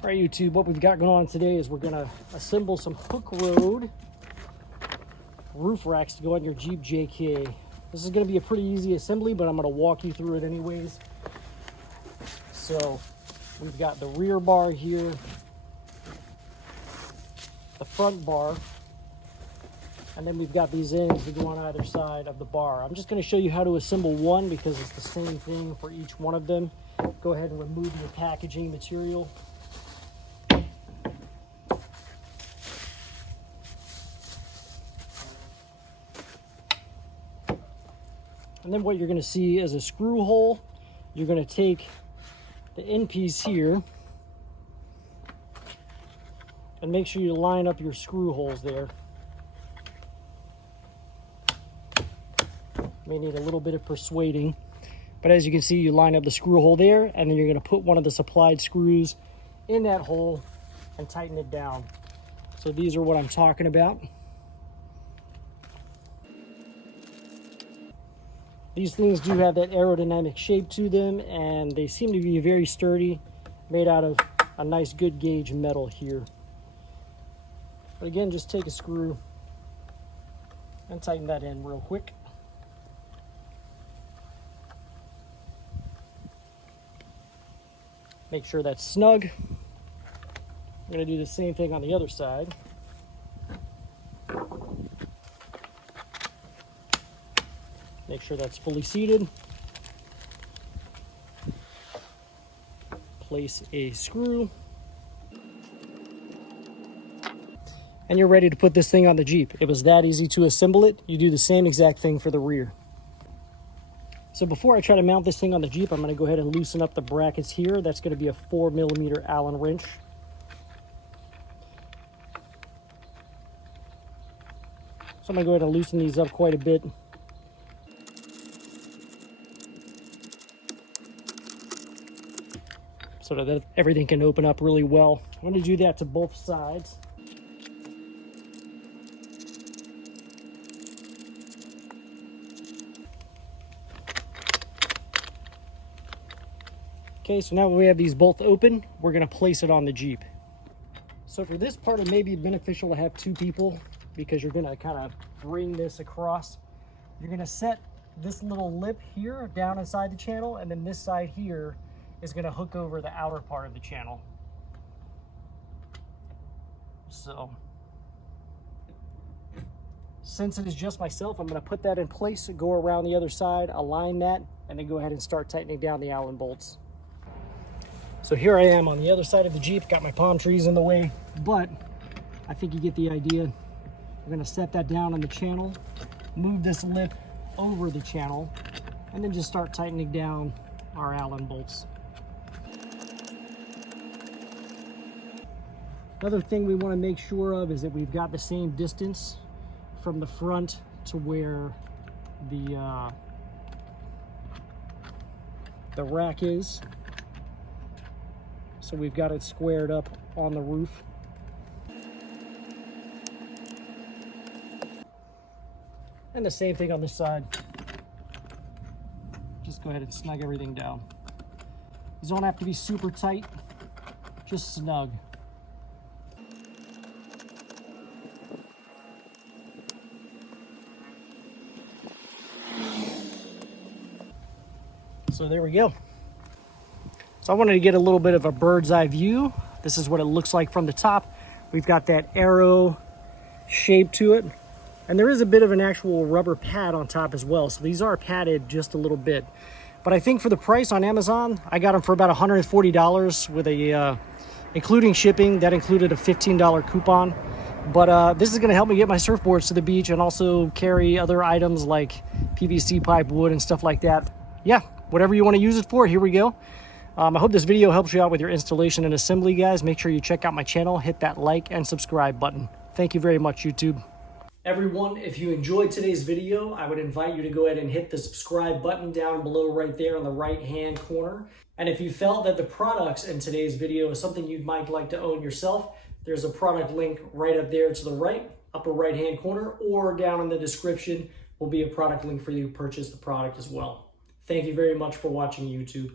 All right, YouTube, what we've got going on today is we're gonna assemble some Hooke Road roof racks to go on your Jeep JK. This is gonna be a pretty easy assembly, but I'm gonna walk you through it anyways. So we've got the rear bar here, the front bar, and then we've got these ends that go on either side of the bar. I'm just gonna show you how to assemble one because it's the same thing for each one of them. Go ahead and remove your packaging material. And then what you're going to see is a screw hole. You're going to take the end piece here and make sure you line up your screw holes there. May need a little bit of persuading, but as you can see, you line up the screw hole there, and then you're going to put one of the supplied screws in that hole and tighten it down. So these are what I'm talking about. These things do have that aerodynamic shape to them, and they seem to be very sturdy, made out of a nice good gauge metal here. But again, just take a screw and tighten that in real quick. Make sure that's snug. I'm going to do the same thing on the other side. Make sure that's fully seated. Place a screw. And you're ready to put this thing on the Jeep. It was that easy to assemble it. You do the same exact thing for the rear. So before I try to mount this thing on the Jeep, I'm going to go ahead and loosen up the brackets here. That's going to be a 4mm Allen wrench. So I'm going to go ahead and loosen these up quite a bit. So that everything can open up really well. I'm going to do that to both sides. Okay, so now that we have these both open, we're going to place it on the Jeep. So for this part, it may be beneficial to have two people because you're going to kind of bring this across. You're going to set this little lip here down inside the channel, and then this side here is going to hook over the outer part of the channel. So since it is just myself, I'm going to put that in place, go around the other side, align that, and then go ahead and start tightening down the Allen bolts. So here I am on the other side of the Jeep, got my palm trees in the way, but I think you get the idea. We're going to set that down on the channel, move this lip over the channel, and then just start tightening down our Allen bolts. Another thing we want to make sure of is that we've got the same distance from the front to where the rack is. So we've got it squared up on the roof. And the same thing on this side. Just go ahead and snug everything down. These don't have to be super tight, just snug. So there we go. So I wanted to get a little bit of a bird's eye view. This is what it looks like from the top. We've got that arrow shape to it. And there is a bit of an actual rubber pad on top as well. So these are padded just a little bit. But I think for the price on Amazon, I got them for about $140 with a, including shipping, that included a $15 coupon. But this is gonna help me get my surfboards to the beach and also carry other items like PVC pipe, wood, and stuff like that. Yeah, whatever you wanna use it for, here we go. I hope this video helps you out with your installation and assembly, guys. Make sure you check out my channel, hit that like and subscribe button. Thank you very much, YouTube. Everyone, if you enjoyed today's video, I would invite you to go ahead and hit the subscribe button down below right there in the right-hand corner. And if you felt that the products in today's video is something you might like to own yourself, there's a product link right up there to the right, upper right-hand corner, or down in the description will be a product link for you to purchase the product as well. Thank you very much for watching, YouTube.